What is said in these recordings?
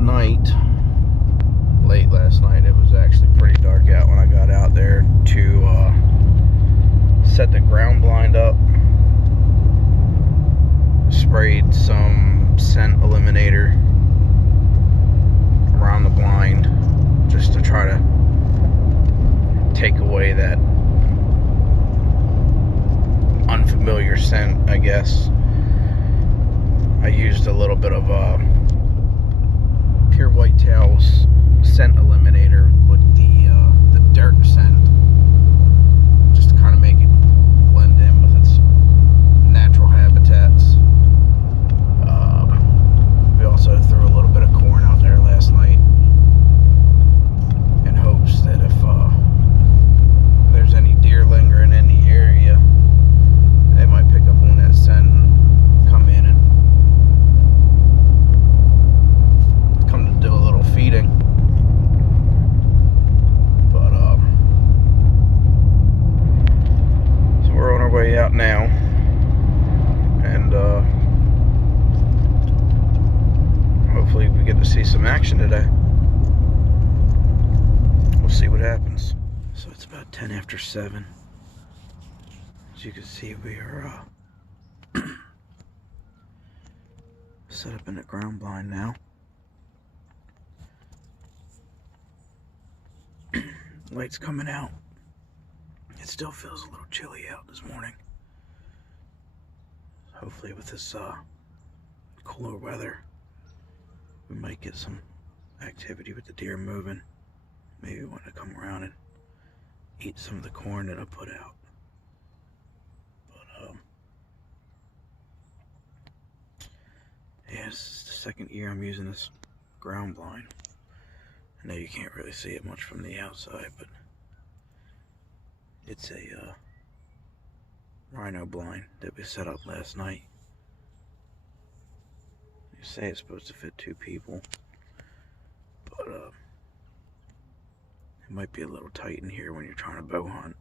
night, late last night, it was actually pretty dark out when I got out there to set the ground blind up. Sprayed some scent eliminator around the blind just to try to take away that unfamiliar scent, I guess. I used a little bit of Pure Whitetail's scent eliminator with the dirt scent, just to kind of make it blend in with its natural habitats. We also threw a little bit of corn out there last night in hopes that if there's any deer lingering in the area, they might pick up on that scent and come in and come to do a little feeding. But so we're on our way out now, and hopefully we get to see some action today. We'll see what happens. So it's about 10 after 7. As you can see, we are set up in the ground blind now. Light's coming out. It still feels a little chilly out this morning. Hopefully with this cooler weather, we might get some activity with the deer moving. Maybe want to come around and eat some of the corn that I put out. But yeah, this is the second year I'm using this ground blind. I know you can't really see it much from the outside, but it's a rhino blind that we set up last night. You say it's supposed to fit 2 people, but it might be a little tight in here when you're trying to bow hunt.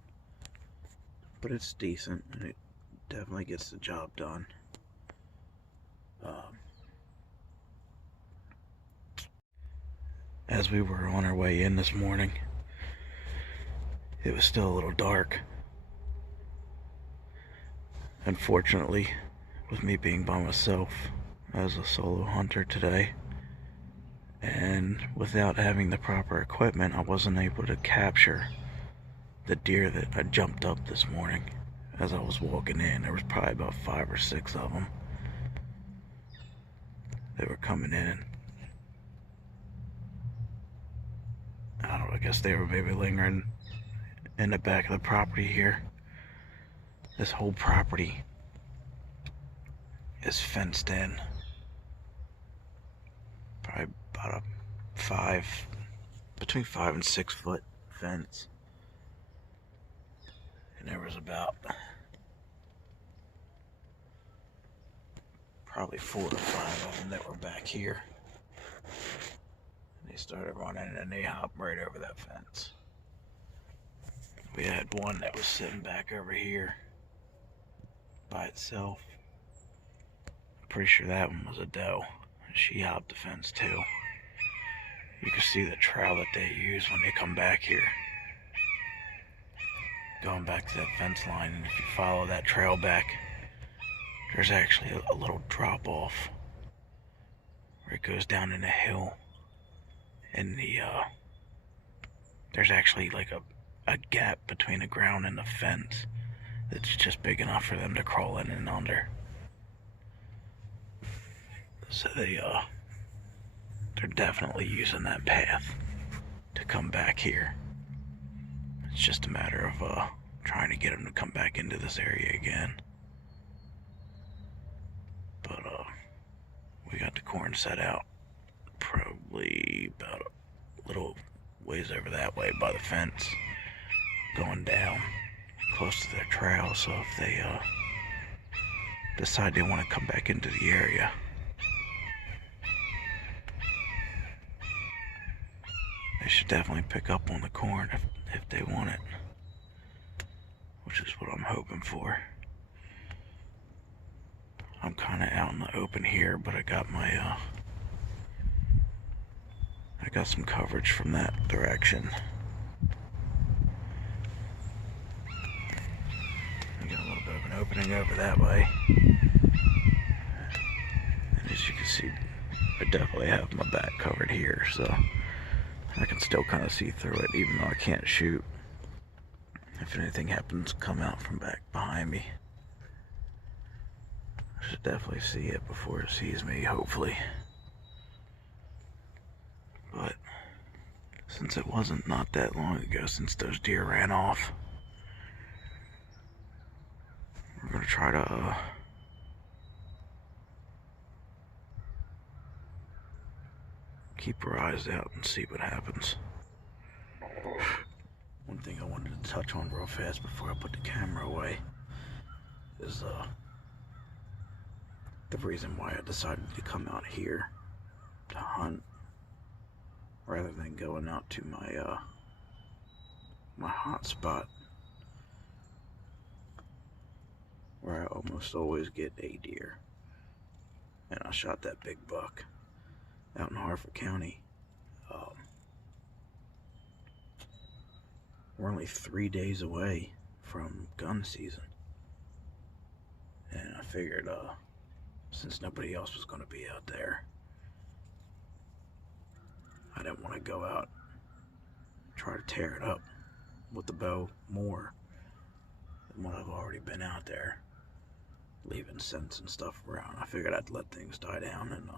But it's decent, and it definitely gets the job done. As we were on our way in this morning, it was still a little dark. Unfortunately, with me being by myself as a solo hunter today, and without having the proper equipment, I wasn't able to capture the deer that I jumped up this morning. As I was walking in, there was probably about 5 or 6 of them. They were coming in. I don't know, I guess they were maybe lingering in the back of the property here. This whole property is fenced in. Probably about a between 5 and 6 foot fence. And there was about probably 4 or 5 of them that were back here. They started running and they hopped right over that fence. We had one that was sitting back over here by itself. I'm pretty sure that one was a doe. She hopped the fence too. You can see the trail that they use when they come back here. Going back to that fence line, and if you follow that trail back, there's actually a little drop off where it goes down in a hill. And there's actually like a gap between the ground and the fence that's just big enough for them to crawl in and under. So they're definitely using that path to come back here. It's just a matter of trying to get them to come back into this area again. But we got the corn set out. Probably about a little ways over that way by the fence, going down close to their trail. So if they decide they want to come back into the area, they should definitely pick up on the corn if they want it, which is what I'm hoping for. I'm kind of out in the open here, but I got my I got some coverage from that direction. I got a little bit of an opening over that way. And as you can see, I definitely have my back covered here, so I can still kind of see through it, even though I can't shoot. If anything happens to come out from back behind me, I should definitely see it before it sees me, hopefully. But since it wasn't not that long ago since those deer ran off, we're gonna try to keep our eyes out and see what happens. One thing I wanted to touch on real fast before I put the camera away is the reason why I decided to come out here to hunt rather than going out to my hot spot where I almost always get a deer. And I shot that big buck out in Harford County. We're only 3 days away from gun season, and I figured since nobody else was going to be out there, I didn't want to go out and try to tear it up with the bow more than what I've already been out there leaving scents and stuff around. I figured I'd let things die down and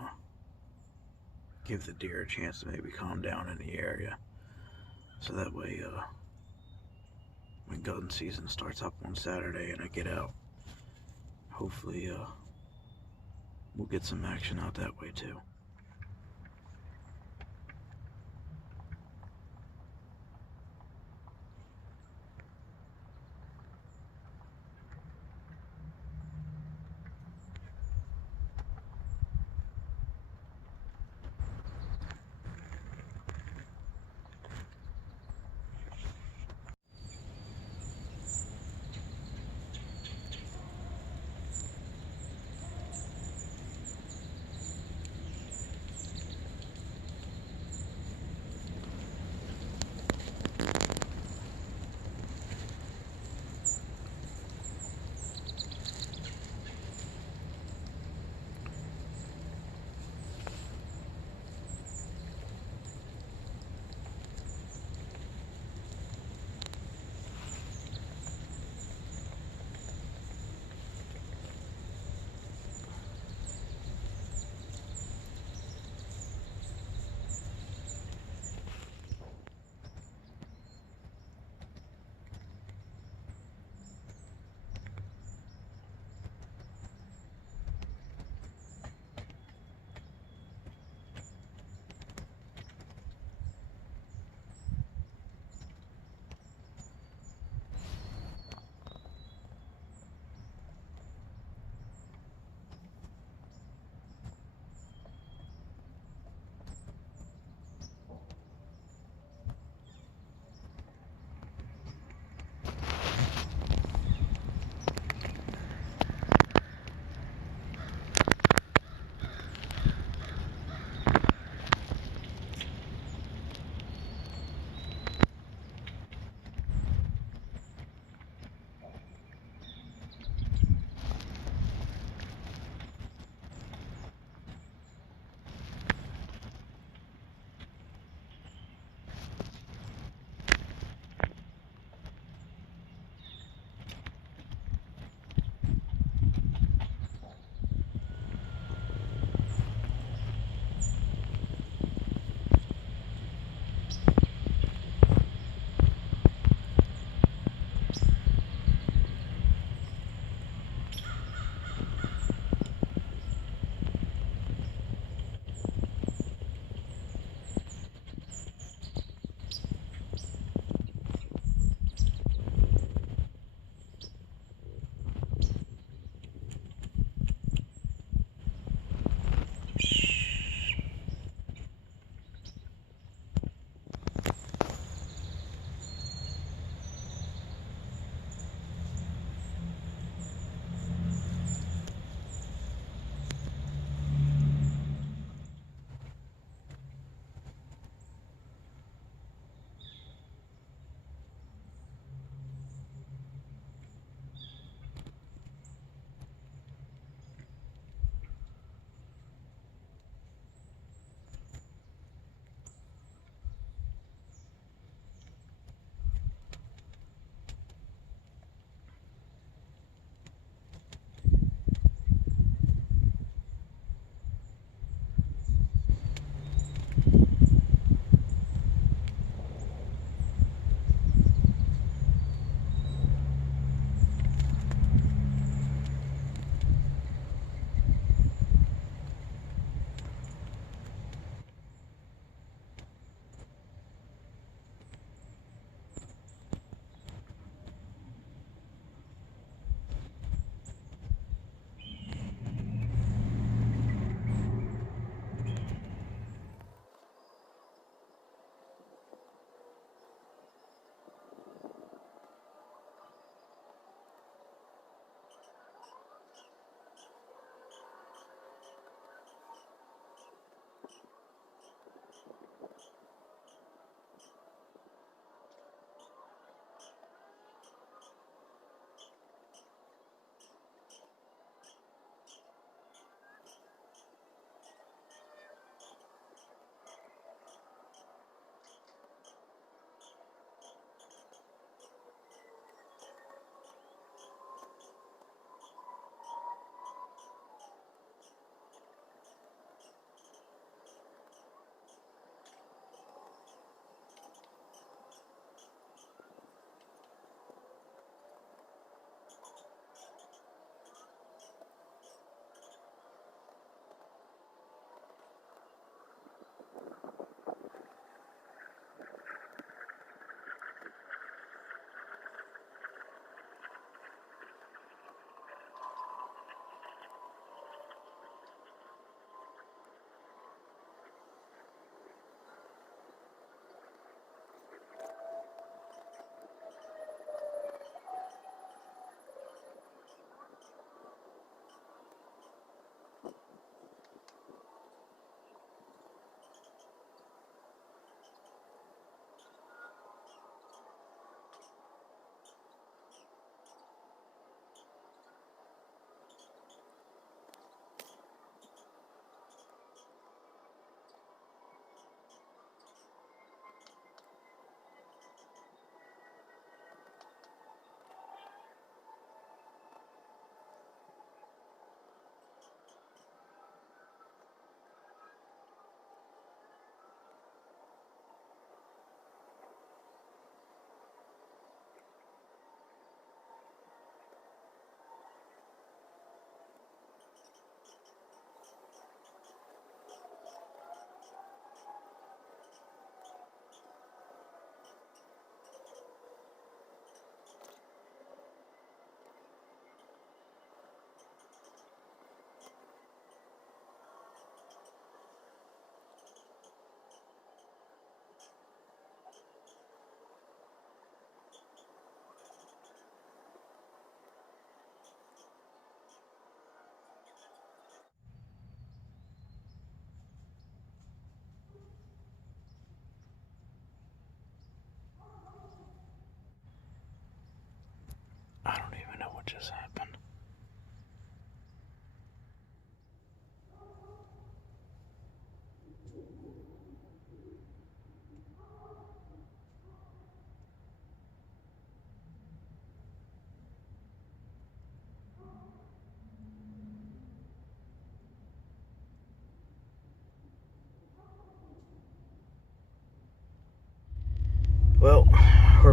give the deer a chance to maybe calm down in the area, so that way when gun season starts up on Saturday and I get out, hopefully we'll get some action out that way too.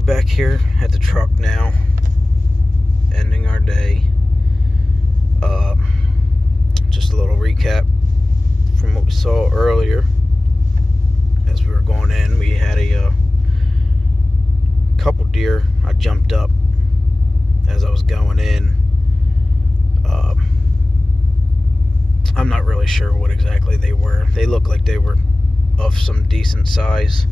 back here at the truck now, ending our day. Just a little recap from what we saw earlier. As we were going in, we had a couple deer. I jumped up as I was going in. I'm not really sure what exactly they were. They looked like they were of some decent size.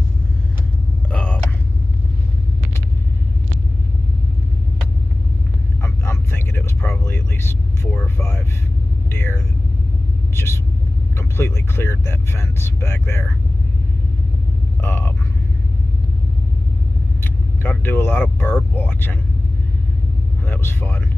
I'm thinking it was probably at least 4 or 5 deer that just completely cleared that fence back there. Got to do a lot of bird watching. That was fun.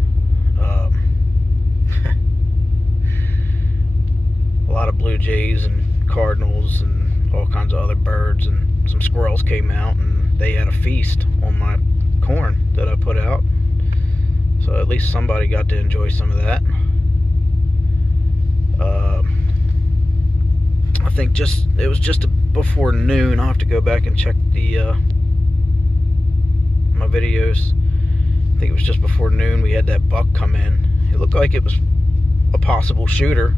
A lot of blue jays and cardinals and all kinds of other birds, and some squirrels came out and they had a feast on my corn that I put out. So at least somebody got to enjoy some of that. I think it was just before noon. I'll have to go back and check my videos. I think it was just before noon we had that buck come in. It looked like it was a possible shooter.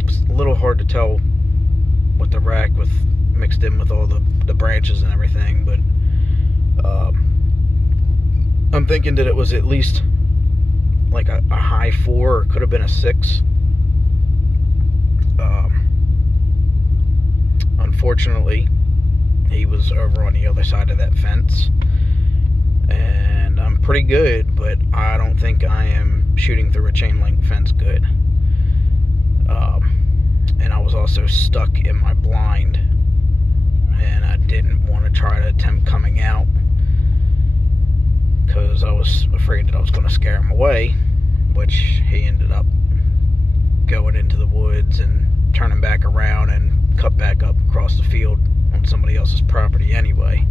It's a little hard to tell with the rack mixed in with all the branches and everything, but I'm thinking that it was at least like a high 4, or could have been a 6. Unfortunately, he was over on the other side of that fence, and I'm pretty good, but I don't think I am shooting through a chain link fence good. And I was also stuck in my blind, and I didn't want to try to attempt coming out because I was afraid that I was going to scare him away, which he ended up going into the woods and turning back around and cut back up across the field on somebody else's property anyway.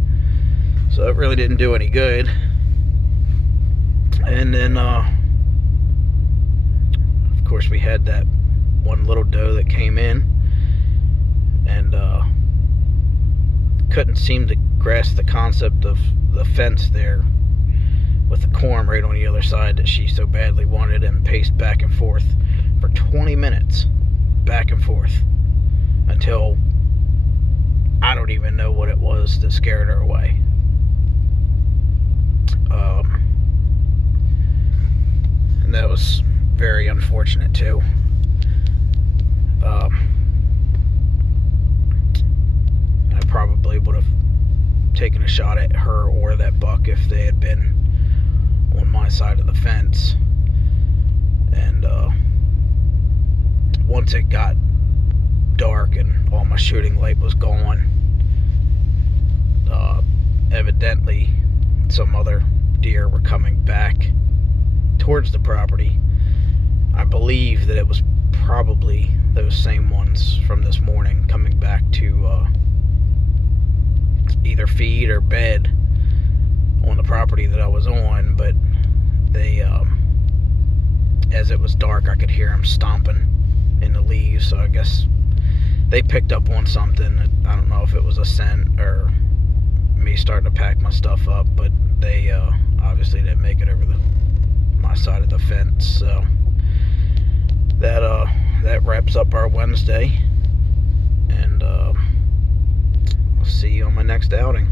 So it really didn't do any good. And then of course we had that one little doe that came in and couldn't seem to grasp the concept of the fence there with the corn right on the other side that she so badly wanted, and paced back and forth for 20 minutes, back and forth, until I don't even know what it was that scared her away. And that was very unfortunate too. I probably would have taken a shot at her or that buck if they had been on my side of the fence. And once it got dark and all my shooting light was gone, evidently some other deer were coming back towards the property. I believe that it was probably those same ones from this morning coming back to either feed or bed on the property that I was on, but they as it was dark I could hear them stomping in the leaves, so I guess they picked up on something. I don't know if it was a scent or me starting to pack my stuff up, but they obviously didn't make it over my side of the fence. So that wraps up our Wednesday, and I'll see you on my next outing.